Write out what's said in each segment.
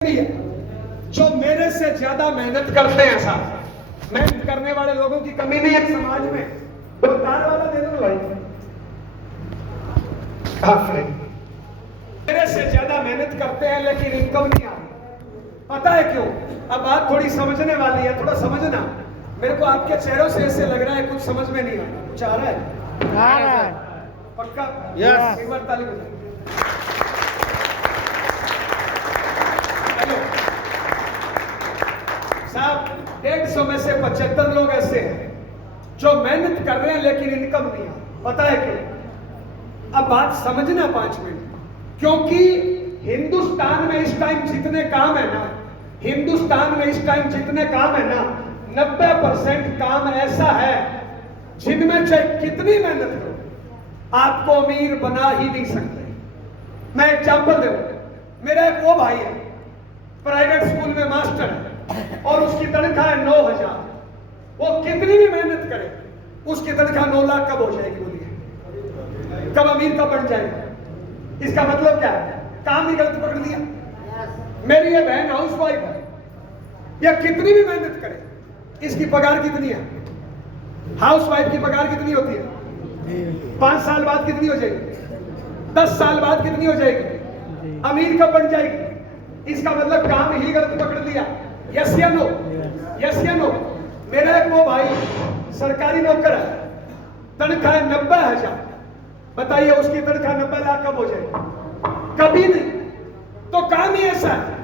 है जो मेरे से ज्यादा मेहनत करते हैं साहब। मेहनत करने वाले लोगों की कमी नहीं है समाज में। तो तार वाला दे दो भाई। मेरे से ज्यादा मेहनत करते हैं लेकिन इनकम नहीं आती। पता है क्यों? अब बात थोड़ी समझने वाली है, थोड़ा समझना। मेरे को आपके चेहरों से ऐसे लग रहा है कुछ समझ में नहीं आ रहा। कुछ आ रहा है? पक्का? यस। एक बार ताली बजाओ। साहब 150 में से 75 लोग ऐसे हैं जो मेहनत कर रहे हैं लेकिन इनकम नहीं आ। पता है क्यों? अब बात समझना 5 मिनट। क्योंकि हिंदुस्तान में इस टाइम जितने काम है ना, हिंदुस्तान में इस टाइम जितने काम है ना, 90% काम ऐसा है जिनमें चाहे कितनी मेहनत करो आपको अमीर बना ही नहीं सकते। मैं एग्जांपल दे रहा हूं। मेरा एक वो भाई है, प्राइवेट स्कूल में मास्टर है और उसकी तनख्वाह है 9,000। वो कितनी भी मेहनत करे उसकी तनख्वाह 9 लाख कब हो जाएगी? बोलिए, कब अमीर कब बन जाएगा? इसका मतलब क्या है? काम ही गलत पकड़ लिया। मेरी ये बहन हाउस वाइफ है, या कितनी भी मेहनत करे इसकी पगार कितनी है? हाउस वाइफ की पगार कितनी होती है? 5 साल बाद कितनी हो जाएगी? 10 साल बाद कितनी हो जाएगी? अमीर कब बन जाएगी? इसका मतलब काम ही गलत पकड़ लिया। यस या नो? यस या नो? मेरा एक वो भाई सरकारी नौकर है, तनख्वाह 90,000। बताइए उसकी तनख्वाह 90 लाख कब हो जाएगी? कभी नहीं। तो काम ही ऐसा है।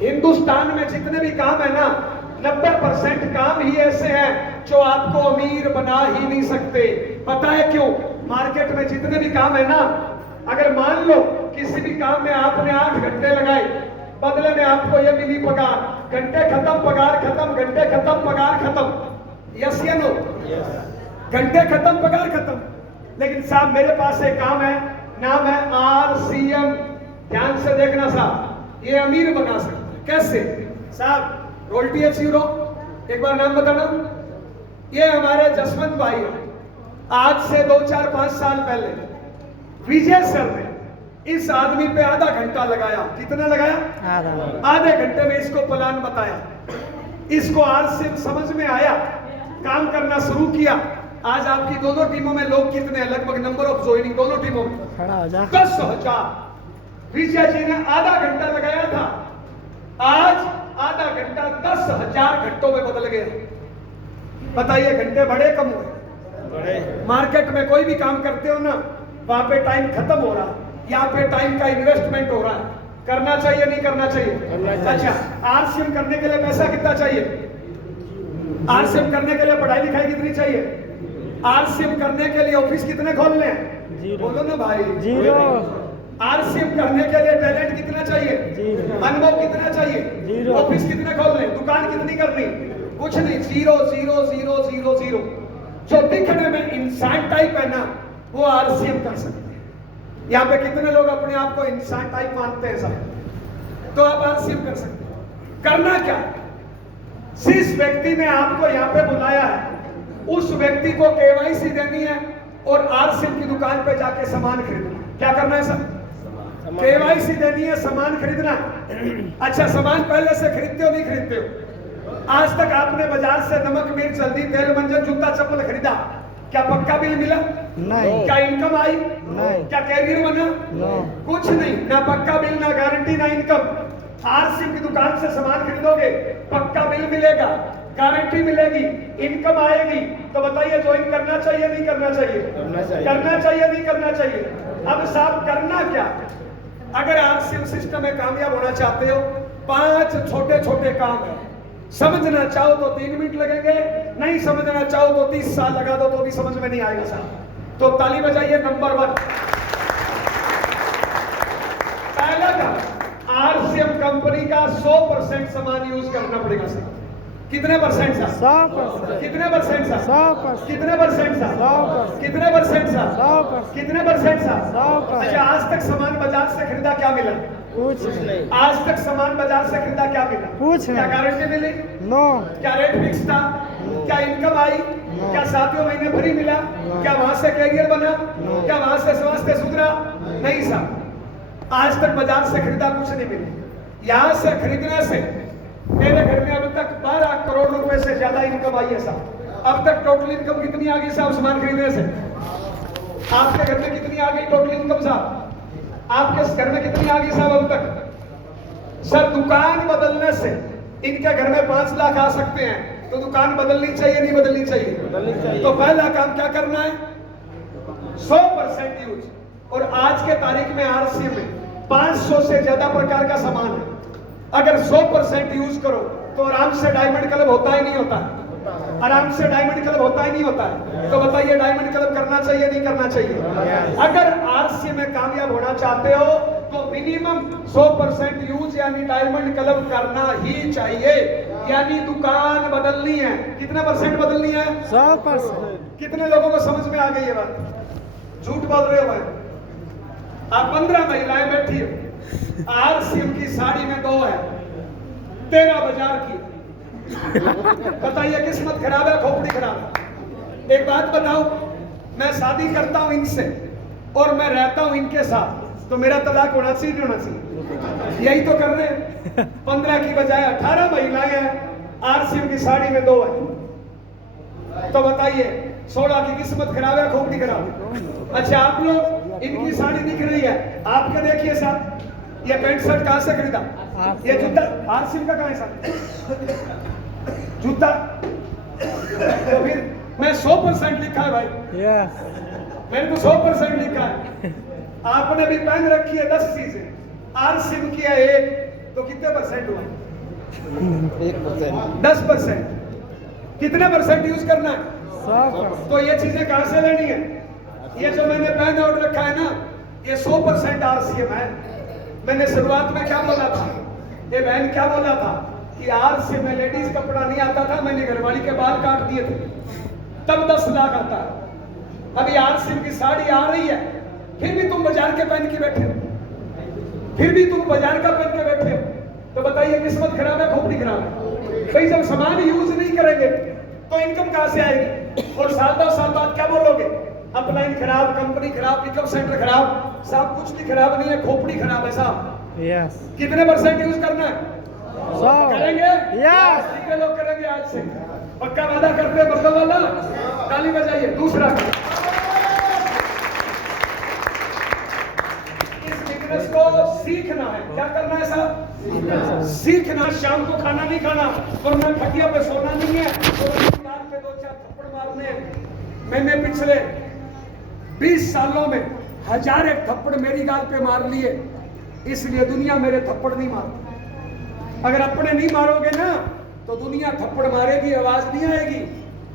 हिंदुस्तान में जितने भी काम है ना, 90% काम ही ऐसे हैं जो आपको अमीर बना ही नहीं सकते। पता है क्यों? मार्केट में जितने भी काम है ना, अगर मान लो किसी भी काम में आपने 8 घंटे लगाए, बदले में आपको ये मिली पगार, घंटे खत्म पगार खत्म, घंटे खत्म पगार खत्म। यस या नो? घंटे खत्म पगार खत्म। लेकिन साहब मेरे पास एक काम है, नाम है RCM। ध्यान से देखना साहब, ये अमीर बना सकता है। कैसे साहब? रोल्टी है जीरो। एक बार नाम बताना। ये हमारे जसवंत भाई है। आज से 2, 4, 5 साल पहले विजय सर ने इस आदमी पे आधा घंटा लगाया। कितना लगाया? आधे घंटे में इसको प्लान बताया, इसको RCM समझ में आया, काम करना शुरू किया। आज आपकी दोनों टीमों में लोग कितने हैं? लगभग नंबर ऑफ ज्वाइनिंग दोनों टीमों में 10,000। विजय जी ने आधा घंटा लगाया था, आज आधा घंटा 10,000 घंटों में बदल गया। बताइए घंटे बड़े कम हुए? मार्केट में कोई भी काम करते हो ना, वहां पे टाइम खत्म हो रहा, यहाँ पे टाइम का इन्वेस्टमेंट हो रहा है। करना चाहिए नहीं करना चाहिए? अच्छा, RCM करने के लिए पैसा कितना चाहिए? RCM करने के लिए पढ़ाई लिखाई कितनी चाहिए? RCM करने के लिए ऑफिस कितने खोलने हैं? बोलो ना भाई। RCM करने के लिए टैलेंट कितना चाहिए? अनुभव कितना चाहिए? ऑफिस कितने खोलने? दुकान कितनी करनी? कुछ नहीं, 0 0 0 0 0। जो दिखने में इंसान टाइप है ना, वो RCM कर सकते हैं। यहाँ पे कितने लोग अपने आप को इंसान टाइप मानते हैं साहब? तो आप RCM कर सकते हैं। करना क्या? जिस व्यक्ति ने आपको यहाँ पे बुलाया है उस व्यक्ति को KYC देनी है और RCM की दुकान पे जाके सामान खरीदना। क्या करना है सर? KYC देनी है, सामान खरीदना है। अच्छा, सामान पहले से खरीदते हो नहीं खरीदते हो? आज तक आपने बाजार से नमक मिर्च हल्दी तेल मंजन जूता चप्पल खरीदा, क्या पक्का बिल मिला? नहीं। क्या इनकम आई? नहीं। क्या कैरियर बना? कुछ नहीं। ना पक्का बिल, ना गारंटी, ना इनकम। RCM की दुकान से सामान खरीदोगे, पक्का बिल मिलेगा, गारंटी मिलेगी, इनकम आएगी। तो बताइए ज्वाइन करना चाहिए नहीं करना चाहिए? करना चाहिए नहीं करना चाहिए? अब साहब करना क्या? अगर RCM सिस्टम में कामयाब होना चाहते हो, 5 छोटे छोटे काम है। समझना चाहो तो 3 मिनट लगेंगे, नहीं समझना चाहो तो 30 साल लगा दो तो भी समझ में नहीं आएगा साहब। तो ताली बजाइए। नंबर 1, पहला काम, RCM कंपनी का 100% सामान यूज करना पड़ेगा सर। कितने परसेंट सर? 100%। कितने परसेंट सर? 100%। कितने परसेंट सर? 100%। कितने परसेंट सर? 100%। कितने परसेंट सर? 100%। अच्छा, आज तक सामान बाजार से खरीदा, क्या मिला? कुछ नहीं। आज तक सामान बाजार से खरीदा, क्या मिला? कुछ नहीं। क्या गारंटी मिली? नो। क्या रेट फिक्स था? क्या इनकम आई? क्या 7वें महीने फ्री मिला? क्या वहां से कैरियर बना? क्या वहां से स्वास्थ्य सुधरा? नहीं साहब, आज तक बाजार से खरीदा कुछ नहीं मिला। यहां से खरीदने से मेरे घर में अब तक 12 करोड़ रुपए से ज्यादा इनकम आई है साहब। अब तक टोटल इनकम कितनी आ गई साहब सामान खरीदने से? आपके घर में कितनी आ गई टोटल इनकम साहब? आपके घर में कितनी आ गई साहब अब तक? सर दुकान बदलने से इनके घर में 5 लाख आ सकते हैं, तो दुकान बदलनी चाहिए नहीं बदलनी चाहिए? बदलनी चाहिए। तो पहला काम क्या करना है? 100% यूज। और आज के तारीख में आरसी में 500 से ज्यादा प्रकार का सामान है। अगर 100% यूज करो तो आराम से डायमंड क्लब होता ही नहीं होता है? आराम से डायमंड क्लब होता ही नहीं होता है? तो बताइए डायमंड क्लब करना चाहिए नहीं करना चाहिए? अगर आरसी में कामयाब होना चाहते हो तो मिनिमम 100% यूज यानी डायमंड क्लब करना ही चाहिए। यानी दुकान बदलनी है। कितना परसेंट बदलनी है? 100%। कितने लोगों को समझ में आ गई ये बात? झूठ बोल रहे हो भाई? आप 15 महिलाएं बैठी हो, आरसीएम की साड़ी में 2 है, 13 बाजार की। बताइए किस्मत खराब है खोपड़ी खराब है? एक बात बताओ, मैं शादी करता हूं इनसे और मैं रहता हूं इनके साथ, तो मेरा तलाक होना चाहिए नहीं होना चाहिए? यही तो कर रहे हैं। 15 की बजाय 18 महिलाएं हैं, आरसीएम की साड़ी में 2 है। तो बताइए 16 की किस्मत खराब है खोपड़ी खराब है? अच्छा आप लोग, इनकी साड़ी दिख रही है, आपके देखिए साहब, ये पैंट शर्ट कहां से खरीदा? ये जूता आरसीएम का कहां है साहब? जूता तो फिर मैं 100% लिखा है भाई। यस। मैंने तो 100% लिखा है। आपने भी पहन रखी है 10 चीजें, आरसीएम किया 1, तो कितने परसेंट हुआ? 1%। 10%। कितने परसेंट यूज करना है? 100%। तो ये चीजें कहां से लेनी है? ये जो मैंने पहन आउट रखा है ना, ये 100% आरसीएम है। मैंने शुरुआत में क्या बोला था? ये बहन क्या बोला था कि आरसीएम में लेडीज कपड़ा नहीं आता था, मैंने घरवाली के बाल काट दिए थे, तब 10 लाख आता है। अभी आरसीएम की साड़ी आ रही है, फिर भी तुम बाजार के पहन के बैठे हो, फिर भी तुम बाजार का पहन के बैठे हो। तो बताइए किस्मत खराब है खोपड़ी खराब है? भाई जब सामान यूज नहीं करेंगे तो इनकम कहां से आएगी? और साल 2 साल बाद क्या बोलोगे? अपलाइन खराब, कंपनी खराब, पिकअप सेंटर खराब। साहब कुछ भी खराब नहीं है, खोपड़ी खराब है साहब। यस। कितने परसेंट यूज करना है? 100। करेंगे? यस। कितने लोग करेंगे आज से? पक्का वादा करते हैं बर्दो वाला? ताली बजाइए। दूसरा, इस बिजनेस को सीखना है। क्या करना है साहब? सीखना। शाम को खाना नहीं खाना, वरना खटिया पे सोना नहीं है, और कान पे 2-4 थप्पड़ मारने। मैंने पिछले 20 सालों में 1000 एक थप्पड़ मेरी गाल पे मार लिए, इसलिए दुनिया मेरे थप्पड़ नहीं मारती। अगर अपने नहीं मारोगे ना तो दुनिया थप्पड़ मारेगी, आवाज नहीं आएगी।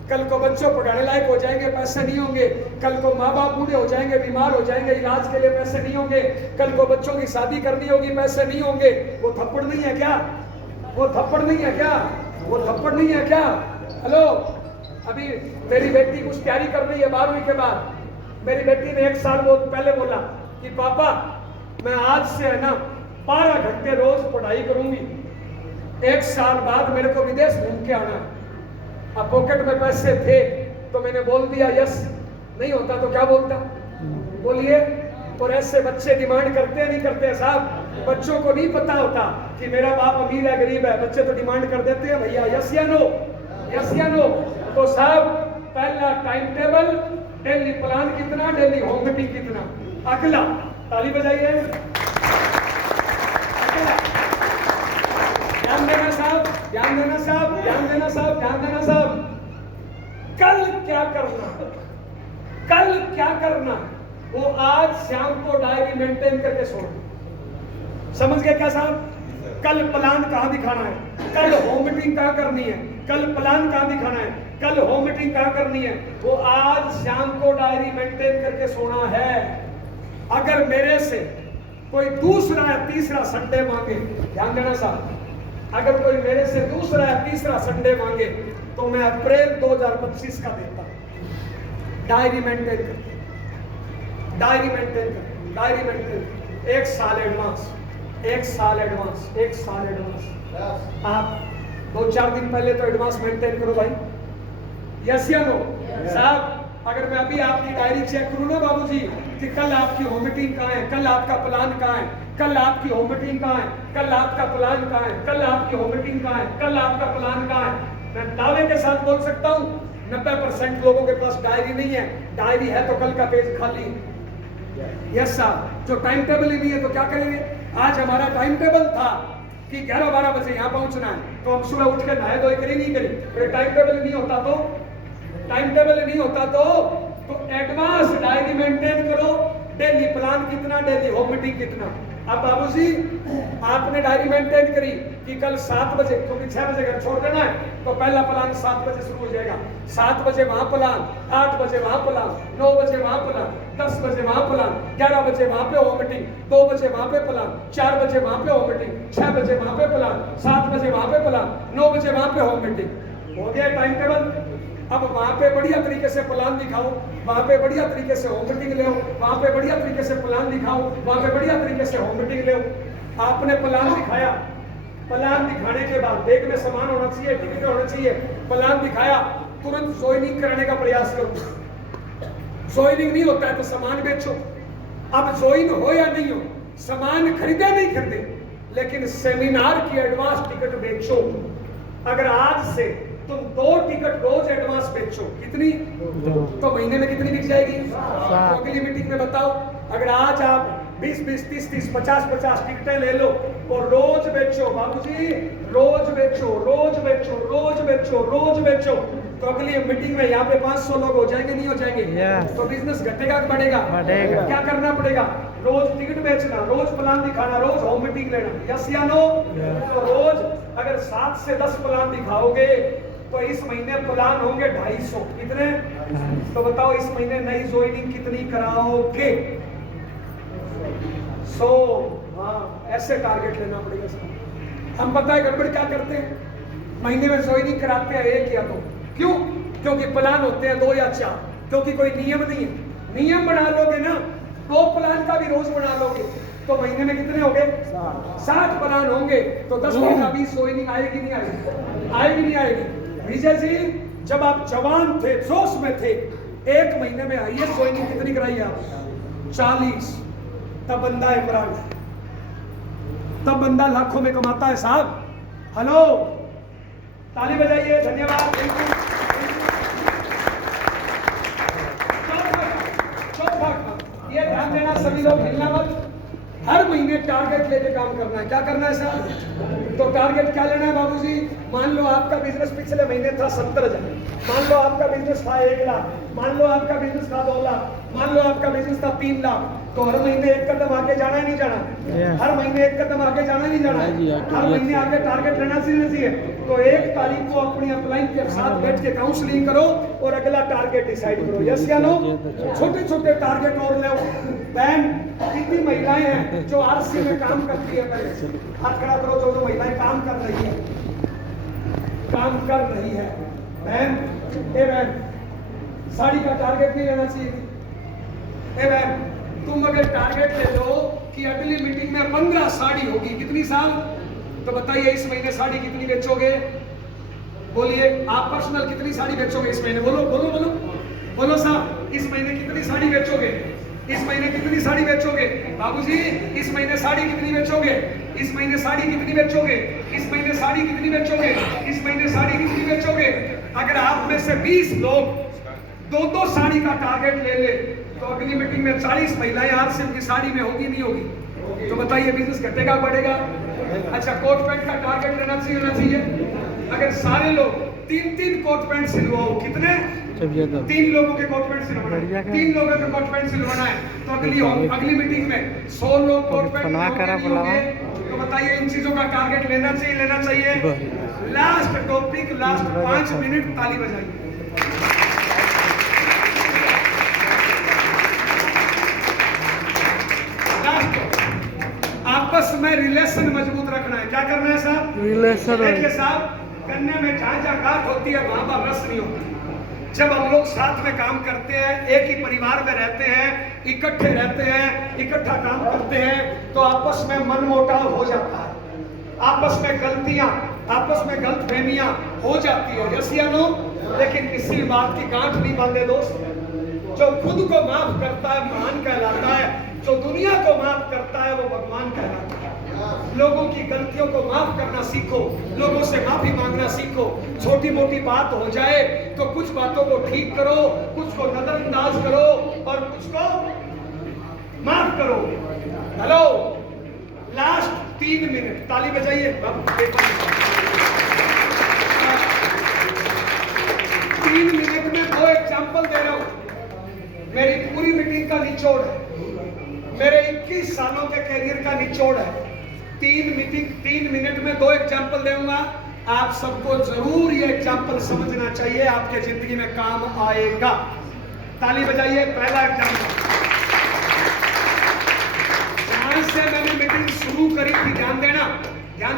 कल को बच्चों पढ़ाने लायक हो जाएंगे, पैसे नहीं होंगे। कल को माँ बाप बूढ़े हो जाएंगे, बीमार हो जाएंगे, इलाज के लिए पैसे नहीं होंगे। कल को बच्चों की शादी करनी होगी, पैसे नहीं होंगे। वो थप्पड़ नहीं है क्या? वो थप्पड़ नहीं है क्या? वो थप्पड़ नहीं है क्या? हेलो, अभी मेरी बेटी कुछ तैयारी कर रही है 12वीं के बाद। मेरी बेटी ने 1 साल पहले बोला कि पापा मैं आज से है ना 12 घंटे रोज पढ़ाई करूंगी, 1 साल बाद मेरे को विदेश घूम के आना। अब पॉकेट में पैसे थे तो मैंने बोल दिया यस, नहीं होता तो क्या बोलता? बोलिए। और ऐसे बच्चे डिमांड करते नहीं करते साहब? बच्चों को नहीं पता होता कि मेरा बाप अमीर है गरीब है, बच्चे तो डिमांड कर देते हैं भैया यस या नो, यस या नो। तो साहब पहला टाइम टेबल, डेली प्लान कितना, डेली होम मीटिंग कितना। अगला, ताली बजाइए। ध्यान देना साहब, ध्यान देना साहब, ध्यान देना साहब, ध्यान देना साहब। कल क्या करना, कल क्या करना, वो आज शाम को डायरी मेंटेन करके सोना। समझ गए क्या साहब? कल प्लान कहाँ दिखाना है, कल होम मीटिंग कहाँ करनी है, कल प्लान कहाँ दिखाना है, कल होम मीटिंग कहाँ करनी है, वो आज शाम को डायरी मेंटेन करके सोना है। अगर मेरे से कोई दूसरा या तीसरा संडे मांगे, ध्यान देना साहब, अगर कोई मेरे से दूसरा या तीसरा संडे मांगे तो मैं अप्रैल 2025 का देता। डायरी मेंटेन कर, डायरी मेंटेन कर, डायरी मेंटेन। 1 साल एडवांस, 1 साल एडवांस, 1 साल एडवांस। आप 2-4 दिन पहले तो एडवांस मेंटेन करो भाई। यस या नो साहब? अगर मैं अभी आपकी डायरी चेक करूं ना बाबूजी कि कल आपकी होम मीटिंग कहाँ है, कल आपका प्लान कहाँ है, कल आपकी होम मीटिंग कहाँ है, कल आपका प्लान कहाँ है, कल आपकी होम मीटिंग कहाँ है, कल आपका प्लान कहाँ है। मैं दावे के साथ बोल सकता हूँ 90% लोगों के पास डायरी नहीं है, डायरी है तो कल का पेज खाली। यस साहब, जो टाइम टेबल ही नहीं है तो क्या करेंगे। आज हमारा टाइम टेबल था कि 11-12 बजे यहाँ पहुंचना है, तो हम सुबह उठ के नहाए धोए करी नहीं करी। फिर टाइम टेबल नहीं होता तो एडवांस डायरी मेंटेन करो, डेली प्लान कितना, डेली होम मीटिंग कितना। अब बाबूजी आपने डायरी मेंटेन करी कि कल 7 बजे, क्योंकि 6 बजे घर छोड़ देना है, तो पहला प्लान 7 बजे शुरू हो जाएगा। 7 बजे वहां प्लान, 8 बजे वहां प्लान, 9 बजे वहां प्लान, 10 बजे वहां प्लान, 11 बजे वहां पे होम मीटिंग, 2 बजे वहां पे प्लान, 4 बजे वहां पे होम मीटिंग, 6 बजे वहां पे प्लान, 7 बजे वहां पे प्लान, 9 बजे वहां पे होम मीटिंग। हो गया टाइम टेबल। अब वहां पे बढ़िया तरीके से प्लान दिखाओ, वहां पे बढ़िया तरीके से होम मीटिंग ले, वहां पे बढ़िया तरीके से प्लान दिखाओ, वहां पे बढ़िया तरीके से होम मीटिंग ले। आपने प्लान दिखाया, प्लान दिखाने के बाद बैग में सामान होना चाहिए, टिकट होना चाहिए, प्लान दिखाया, तुरंत ज्वाइनिंग करने का प्रयास करो। ज्वाइनिंग नहीं होता है तो सामान बेचो। अब ज्वाइन हो या नहीं हो, सामान खरीदे नहीं खरीदे, लेकिन सेमिनार की एडवांस टिकट बेचो। अगर आज से तुम 2 टिकट रोज एडवांस बेचो, कितनी, तो महीने में कितनी बिक जाएगी। तो अगली मीटिंग में बताओ, अगर आज आप 20-20, 30-30, 50-50 टिकटें ले लो और रोज बेचो बाबूजी, रोज बेचो, रोज बेचो, रोज बेचो, रोज बेचो, तो अगली मीटिंग में यहाँ पे 500 लोग हो जाएंगे, नहीं हो जाएंगे। तो बिजनेस घटेगा कि बढ़ेगा। क्या करना पड़ेगा, रोज टिकट बेचना, रोज प्लान दिखाना, रोज होम मीटिंग लेना। यस या नो। तो रोज अगर 7 से 10 प्लान दिखाओगे तो इस महीने प्लान होंगे 250। कितने, तो बताओ इस महीने नई ज्वाइनिंग कितनी कराओगे। 100। हाँ, ऐसे टारगेट लेना पड़ेगा सर। हम पता है गड़बड़ क्या करते हैं, महीने में ज्वाइनिंग कराते हैं 1 या 2। क्यों, क्योंकि प्लान होते हैं 2 या 4, क्योंकि कोई नियम नहीं है। नियम बना लोगे ना, 2 प्लान का भी रोज बना लोगे, तो महीने में कितने हो गए, 60 प्लान होंगे, तो 10 महीना 20 ज्वाइनिंग आएगी नहीं आएगी, आएगी नहीं आएगी। विजय जी, जब आप जवान थे, जोश में थे, 1 महीने में हाईएस्ट ज्वाइनिंग कितनी कराई आप, 40। तब बंदा इमरान है, तब बंदा लाखों में कमाता है साहब। हेलो, ताली बजाइए, धन्यवाद। ये ध्यान देना सभी लोग, हिलना मत। हर महीने टारगेट लेके काम करना है। क्या करना है साहब, तो टारगेट क्या लेना है बाबूजी। मान लो आपका बिजनेस पिछले महीने था 70,000, मान लो आपका बिजनेस था 1 लाख, मान लो आपका बिजनेस था 2 लाख, मान लो आपका बिजनेस था 3 लाख, तो हर महीने 1 कदम आगे जाना है नहीं जाना, हर महीने 1 कदम आगे जाना नहीं जाना, हर महीने आगे टारगेट लेना चाहिए। तो 1 तारीख को अपनी अपलाइन के साथ बैठ के काउंसलिंग करो और अगला टारगेट डिसाइड करो। यस या नो। छोटे छोटे टारगेट और ले। बहन, कितनी महिलाएं हैं जो आरसी में काम करती है, पहले हाथ खड़ा करो। जो महिलाएं काम कर रही है, काम कर रही है, बहन, ए बहन, साड़ी का टारगेट नहीं लेना चाहिए। ए बहन, तुम अगर टारगेट ले लो कि अगली मीटिंग में 15 साड़ी होगी, कितनी साल, तो बताइए इस महीने साड़ी कितनी बेचोगे। बोलिए आप पर्सनल कितनी साड़ी बेचोगे इस महीने, बोलो बोलो बोलो बोलो साहब, इस महीने कितनी साड़ी बेचोगे, इस महीने कितनी साड़ी बेचोगे। बाबूजी, इस महीने साड़ी कितनी बेचोगे, इस महीने साड़ी कितनी बेचोगे, इस महीने साड़ी कितनी बेचोगे, इस महीने साड़ी कितनी बेचोगे। अगर आप में से 20 लोग 2-2 साड़ी का टारगेट ले ले, तो अगली मीटिंग में 40 महिलाएं आरसी की साड़ी में होगी नहीं होगी। तो बताइए बिजनेस घटेगा बढ़ेगा। अच्छा, कोट पैंट का टारगेट लेना चाहिए होना चाहिए। अगर सारे लोग 3-3 कोट पैंट सिलवाओ, कितने, 3 लोगों के कोट पैंट सिलवाना है, 3 लोगों के कोट पैंट सिलवाना है, तो अगली मीटिंग में 100 लोग कोट पैंट सिलवाएंगे। तो बताइए इन चीजों का टारगेट लेना चाहिए लेना चाहिए। लास्ट टॉपिक, लास्ट 5 मिनट, ताली बजाइए। आपस में रिलेशन मजबूत रखना है। क्या करना है साहब, रिलेशन। देखिए साहब, गन्ने में जहाँ गांठ होती है वहां पर रस नहीं होता। जब हम लोग साथ में काम करते हैं, एक ही परिवार में रहते हैं, इकट्ठे रहते हैं, इकट्ठा काम करते हैं, तो आपस में मनमुटाव हो जाता है, आपस में गलतियां, आपस में गलतफहमियां हो जाती है। यस या नो। लेकिन किसी बात की गांठ नहीं बांधे दोस्त। जो खुद को माफ करता है महान कहलाता है, जो दुनिया को माफ करता है वो भगवान कहलाता है। लोगों की गलतियों को माफ करना सीखो, लोगों से माफी मांगना सीखो। छोटी मोटी बात हो जाए तो कुछ बातों को ठीक करो, कुछ को नजरअंदाज करो और कुछ को माफ करो। हेलो, लास्ट 3 मिनट, ताली बजाइए। 3 मिनट में 2 एग्जाम्पल दे रहा हूं। मेरी पूरी मीटिंग का निचोड़ है, मेरे 21 सालों के कैरियर का निचोड़ है। 3 मिनट में 2 एग्जाम्पल दूंगा। आप सबको जरूर ये एग्जाम्पल समझना चाहिए, आपके जिंदगी में काम आएगा। ताली बजाइए। पहला एग्जाम्पल, जहां से मैंने मीटिंग शुरू करी थी, ध्यान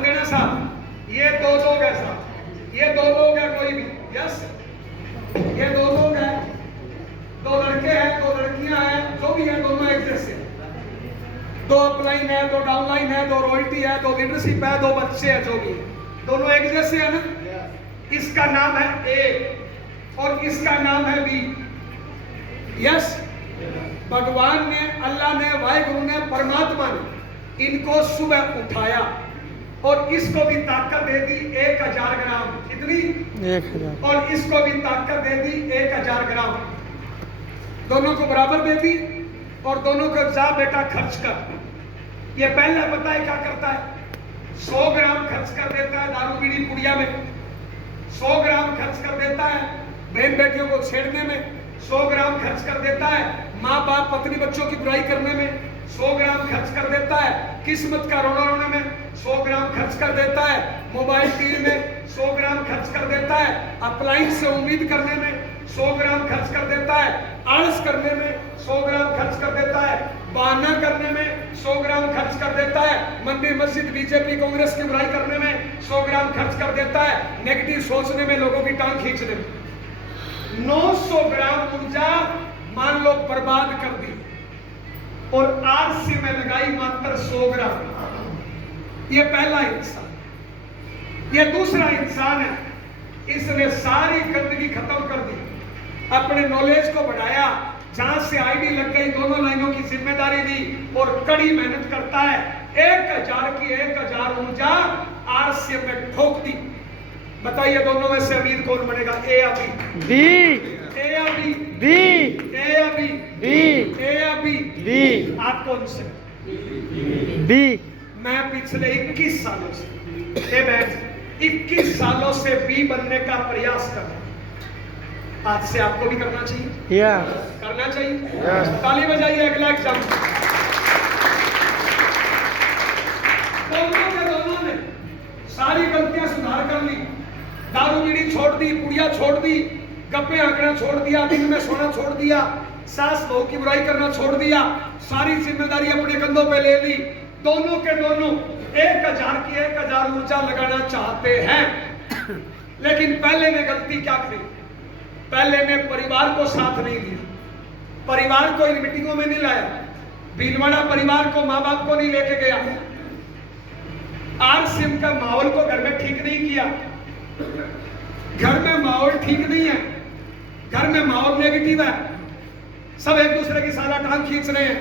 देना साहब। ये 2 लोग हैं साहब, ये 2 लोग हैं, कोई भी यस, ये 2 लोग हैं, 2 लड़के हैं, 2 लड़कियां हैं, जो भी है दोनों एक जैसे। 2 अपलाइन है, 2 डाउनलाइन है, 2 रॉयल्टी है, 2 लीडरशिप है, 2 बच्चे हैं, जो भी है दोनों एक जैसे है ना। इसका नाम है ए और इसका नाम है बी। यस, भगवान ने, अल्लाह ने, वाहिगुरु ने, परमात्मा ने इनको सुबह उठाया और इसको भी ताकत दे दी 1000 ग्राम। कितनी? 1000। और इसको भी ताकत दे दी 1000 ग्राम। दोनों को बराबर दे दी और दोनों को जा बेटा खर्च कर। ये पहला पता है क्या करता है? 100 ग्राम खर्च कर देता है दारू बीड़ी पुड़िया में, 100 ग्राम खर्च कर देता है बहन बेटियों को छेड़ने में, 100 ग्राम खर्च कर देता है माँ बाप पत्नी बच्चों की बुराई करने में, 100 ग्राम खर्च कर देता है किस्मत का रोना रोने में, 100 ग्राम खर्च कर देता है मोबाइल टीवी में, 100 ग्राम खर्च कर देता है अप्लायंस से उम्मीद करने में, 100 ग्राम खर्च कर देता है आलस करने में, 100 ग्राम खर्च कर देता है बहाना करने में, 100 ग्राम खर्च कर देता है मंदिर मस्जिद बीजेपी कांग्रेस की बुराई करने में, 100 ग्राम खर्च कर देता है नेगेटिव सोचने में, लोगों की टांग खींचने में। 900 ग्राम ऊर्जा मान लो बर्बाद कर दी और आरसी में लगाई मात्र 100 ग्राम। ये पहला इंसान। ये दूसरा इंसान है, इसने सारी गंदगी खत्म कर दी, अपने नॉलेज को बढ़ाया, जहां से आईडी लग गई दोनों लाइनों की जिम्मेदारी दी और कड़ी मेहनत करता है। 1000 की 1000 ऊर्जा आरसीएम में ठोक दी। बताइए दोनों में से अमीर कौन बनेगा? ए या बी? बी। ए या बी? बी। ए या बी? बी। ए या बी? बी। आप कौन से? बी। मैं पिछले 21 सालों से 21 सालों से बी बनने का प्रयास कर रहा हूं। आज से आपको भी करना चाहिए। करना चाहिए। ताली बजाइए। अगला एग्जाम्पल, दोनों ने सारी गलतियां सुधार कर ली, दारू बीड़ी छोड़ दी, पुड़िया छोड़ दी, गप्पे आंकड़ा छोड़ दिया, दिन में सोना छोड़ दिया, सास बहू की बुराई करना छोड़ दिया, सारी जिम्मेदारी अपने कंधों पे ले ली। दोनों के दोनों 1000 की 1000 ऊर्जा लगाना चाहते हैं, लेकिन पहले ने गलती क्या की? पहले ने परिवार को साथ नहीं दिया, परिवार को इन मीटिंगों में नहीं लाया, भीलवाड़ा परिवार को, माँ बाप को नहीं लेके गया, आरसीएम का माहौल को घर में ठीक नहीं किया। घर में माहौल ठीक नहीं है, घर में माहौल नेगेटिव है, सब एक दूसरे की सारा टांग खींच रहे हैं।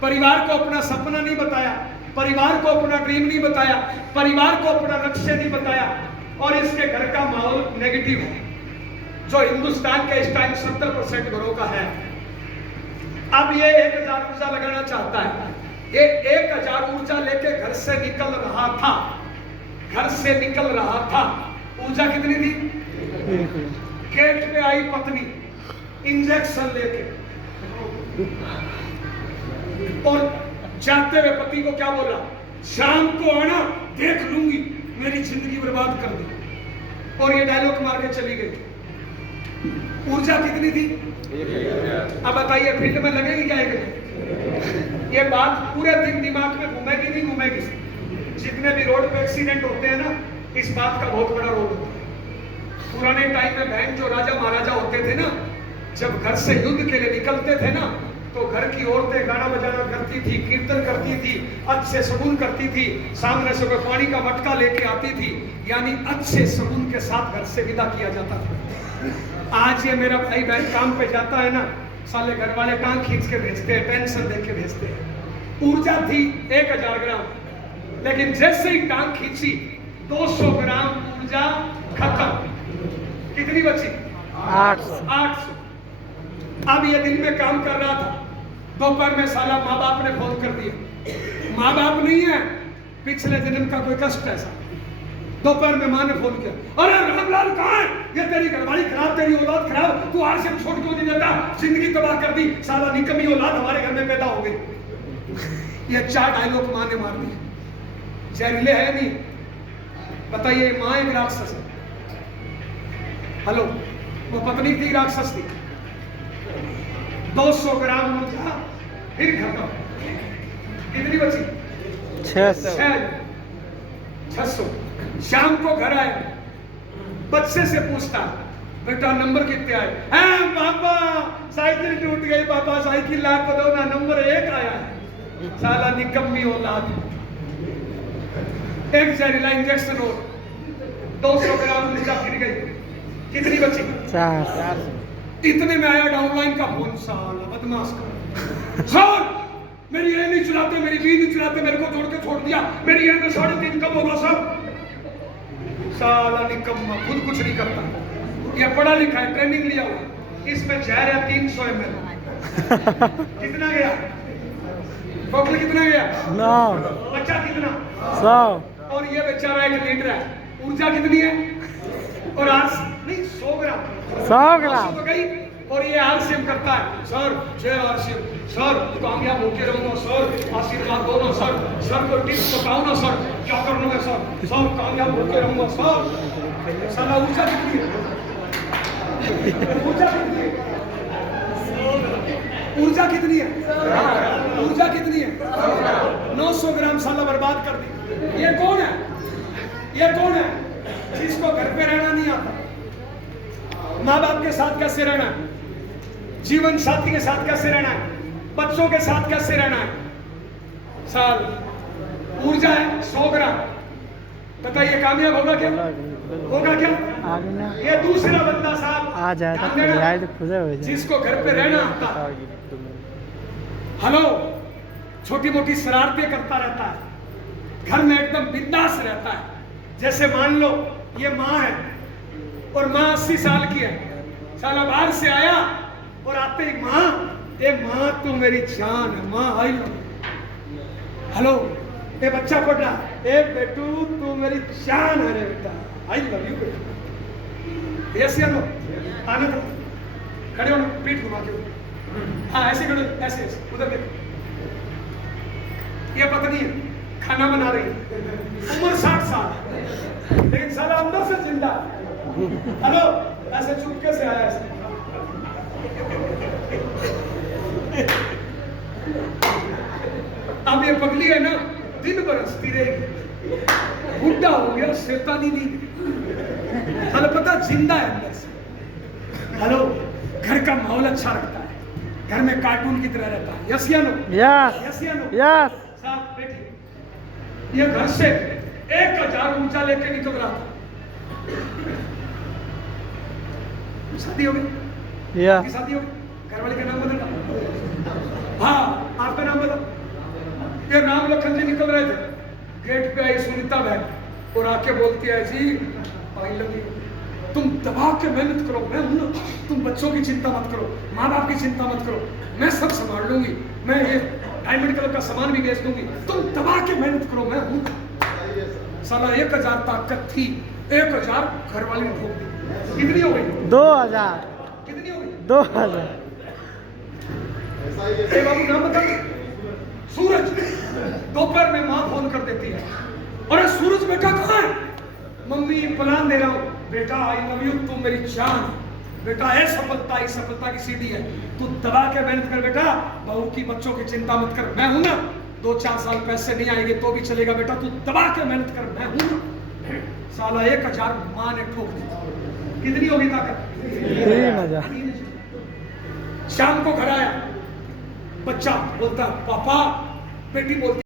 परिवार को अपना सपना नहीं बताया, परिवार को अपना ड्रीम नहीं बताया, परिवार को अपना लक्ष्य नहीं बताया और इसके घर का माहौल नेगेटिव है, जो हिंदुस्तान के इस टाइम 70% घरों का है। अब ये 1000 ऊर्जा लगाना चाहता है। ये 1000 ऊर्जा लेके घर से निकल रहा था, घर से निकल रहा था। ऊर्जा कितनी थी? गेट पे आई पत्नी इंजेक्शन लेके और जाते हुए पति को क्या बोला? शाम को आना, देख लूंगी, मेरी जिंदगी बर्बाद कर दी। और ये डायलॉग मार के चली गई। ऊर्जा कितनी थी? अब बताइए फील्ड में लगेगी क्या? ये बात पूरे दिन दिमाग में घूमेगी नहीं घूमेगी? जितने भी रोड पे एक्सीडेंट होते हैं ना, इस बात का बहुत बड़ा रोल होता है। पुराने टाइम में बहन जो राजा महाराजा होते थे ना, जब घर से युद्ध के लिए निकलते थे ना, तो घर की औरतें गाना बजाना करती थी, कीर्तन करती थी, अच्छे सगुन करती थी, सामने से कोई पानी का मटका लेके आती थी, यानी अच्छे सगुन के साथ घर से विदा किया जाता था। आज ये मेरा भाई बहन काम पे जाता है ना, साले घर वाले टांग खींच के भेजते हैं, टेंशन दे के भेजते हैं। ऊर्जा थी 1000 ग्राम, लेकिन जैसे ही टांग खींची 200 ग्राम ऊर्जा खत्म। कितनी बची? 800। अब ये दिन में काम कर रहा था, दोपहर में साला माँ बाप ने फोन कर दिया। माँ बाप नहीं है, पिछले जन्म का कोई कष्ट ऐसा। दोपहर में माँ ने फोन किया, अरे रामलाल कहाँ है? ये तेरी घरवाली खराब, तेरी औलाद खराब, तू आज से छोड़ क्यों नहीं देता? जिंदगी तबाह कर दी, साला निकम्मी औलाद हमारे घर में पैदा हो गई। ये 4 डायलॉग माँ ने मार दिए। जहरीले है नहीं? बताइए, माँ एक राक्षस है। हेलो, वो पत्नी थी राक्षस थी। 200 ग्राम ऊर्जा फिर खत्म। कितनी बची? 600। शाम को घर आए, बच्चे से पूछता, बेटा नंबर कितने आए? हैं पापा साइकिल टूट गई, पापा साइकिल ला को दो ना, नंबर 1 आया है। साला निकम्मी औलाद। एक जहरीला इंजेक्शन हो, 200 ग्राम ऊर्जा गिर गई। कितनी बची? 400। इतने में आया डाउनलाइन का फोन, साला बदमाश का। सर मेरी ये नहीं चलाते, मेरी बी नहीं चलाते, मेरे को जोड़ के छोड़ दिया, मेरी ये में 3.5 कब होगा सर? साला निकम्मा, खुद कुछ नहीं करता। ये पढ़ा लिखा है, ट्रेनिंग लिया हुआ। इसमें जहर है 300 ml। कितना गया? बोतल कितना गया? 9। बच्चा कितना? 100। और ये बेचारा 1 लीटर है। ऊर्जा कितनी है? और आज नहीं 100 ग्राम। 100 ग्राम तो गई। और ये आरसीएम करता है, सर जय आरसीएम, सर कामयाब होके रहूंगा सर, आशीर्वाद दो ना सर, सर को टिप्स बताओ ना सर, क्या करना है सर, सर कामयाब होके रहूंगा सर। साला ऊर्जा कितनी है? ऊर्जा कितनी है? ऊर्जा कितनी है? ऊर्जा कितनी है? 900 ग्राम साला बर्बाद कर दी। ये कौन है? ये कौन है जिसको घर पे रहना नहीं आता? माँ बाप के साथ कैसे रहना है, जीवन साथी के साथ कैसे रहना है, बच्चों के साथ कैसे रहना है। साल ऊर्जा है 100 ग्राम। बताइए कामयाब होगा क्या? होगा क्या? ये दूसरा बंदा साहब आ जाए तो खुद हो जाए, जिसको घर पे रहना आता, हेलो, छोटी मोटी शरारतें करता रहता है, घर में एकदम बिंदास रहता है। जैसे मान लो ये माँ है और माँ 80 साल की है, साला बाहर से आया और आते ही माँ, ये माँ तू मेरी जान है, माँ आई लो। हेलो, ये बच्चा पढ़ रहा, ए बेटू तू मेरी जान है रे बेटा, आई लव यू बेटा। ऐसे आनो, आने दो, खड़े हो, पीठ घुमा के, हाँ ऐसे खड़े, ऐसे ऐसे, उधर देखो। ये पत्नी है, खाना बना रही है, उम्र 60 साल, लेकिन साला अंदर से जिंदा। हेलो, ऐसे चुपके से आया ऐसे। अब ये पगली है ना, दिन बरसती रहेगी, बुढ़ा हो गया, शैतानी नहीं, साला पता जिंदा है अंदर से। हेलो, घर का माहौल अच्छा रखता है, घर में कार्टून की तरह रहता है। यस या नो? यस या नो? यस। साहब बैठिए। ये घर से 1000 ऊर्जा लेके निकल रहा था। शादी हो गई? आपकी शादी हो गई? घर वाले का नाम बदला? हाँ, आपका नाम बदला? ये राम लखन जी निकल रहे थे, गेट पे आई सुनीता बहन और आके बोलती है, जी आई लव यू, तुम दबा के मेहनत करो, मैं हूं ना, तुम बच्चों की चिंता मत करो, माँ बाप की चिंता मत करो, मैं सब संभाल लूंगी, मैं ये डायमंड कलर का सामान भी बेच दूंगी, तुम दबा के मेहनत करो, मैं हूं। साला 1000 ताकत थी, 1000 घर वाले ने ठोक दी। कितनी हो गई? 2000। कितनी हो गई? 2000। बाबू नाम बता। सूरज। दोपहर में माँ फोन कर देती है, अरे सूरज बेटा कहाँ है? मम्मी प्लान दे रहा हूँ। बेटा आई लव यू, तू मेरी जान, बेटा ये सफलता की सीढ़ी है, तू दबा के मेहनत कर बेटा, बहू की बच्चों की चिंता मत कर, मैं हूं ना, 2-4 साल पैसे नहीं आएंगे तो भी चलेगा बेटा, तू दबा के मेहनत कर, मैं हूं ना। साला 1000 माँ ने ठोक दी। कितनी होगी ताकत? 3000। शाम को घर आया, बच्चा बोलता पापा, बेटी बोलती